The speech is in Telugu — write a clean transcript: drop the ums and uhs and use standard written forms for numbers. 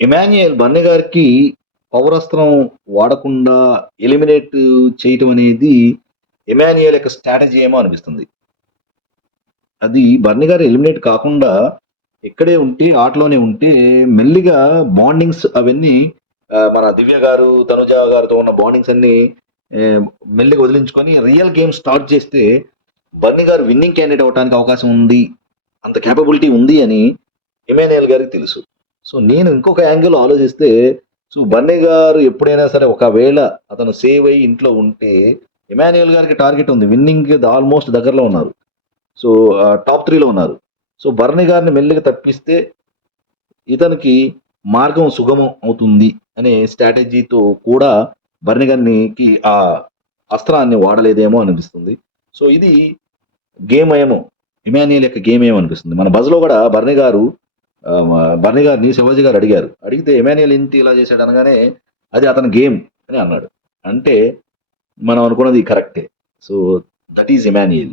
ఇమాన్యుయల్ బర్నీ గారికి పౌరస్త్రం వాడకుండా ఎలిమినేట్ చేయటం అనేది ఇమాన్యుయల్ యొక్క స్ట్రాటజీ ఏమో అనిపిస్తుంది. అది బర్నీ గారు ఎలిమినేట్ కాకుండా ఇక్కడే ఉంటే, ఆటలోనే ఉంటే మెల్లిగా బాండింగ్స్ అవన్నీ మన దివ్య గారు, తనుజ గారితో ఉన్న బాండింగ్స్ అన్నీ ఆహ్, మెల్లిగా వదిలించుకొని రియల్ గేమ్ స్టార్ట్ చేస్తే బర్నీ గారు విన్నింగ్ క్యాండిడేట్ అవ్వటానికి అవకాశం ఉంది. అంత కేపబిలిటీ ఉంది అని ఇమాన్యుయల్ గారికి తెలుసు. సో, నేను ఇంకొక యాంగిల్ ఆలోచిస్తే, సో, బర్నీ గారు ఎప్పుడైనా సరే ఒకవేళ అతను సేవ్ అయ్యి ఇంట్లో ఉంటే, ఇమాన్యుయల్ గారికి టార్గెట్ ఉంది. విన్నింగ్‌కి ఆల్‌మోస్ట్ దగ్గరలో ఉన్నారు. సో, టాప్ 3లో ఉన్నారు. సో, బర్నీ గారిని మెల్లిగా తప్పిస్తే ఇతనికి మార్గం సుగమం అవుతుంది అనే స్ట్రాటజీతో కూడా బర్నీ గారికి ఆ అస్త్రాన్ని వాడలేదేమో అనిపిస్తుంది. సో, ఇది గేమ్ ఏమో. ఇమాన్యుయల్ యొక్క గేమ్ ఏమో అనిపిస్తుంది. మన బజ్‌లో గూడా బర్నీ గారిని శివాజీ గారు అడిగారు. అడిగితే ఇమాన్యుయల్ ఏంటి ఇలా చేశాడు అనగానే, అది అతని గేమ్ అని అన్నాడు. అంటే మనం అనుకున్నది కరెక్టే. So, that is Emmanuel.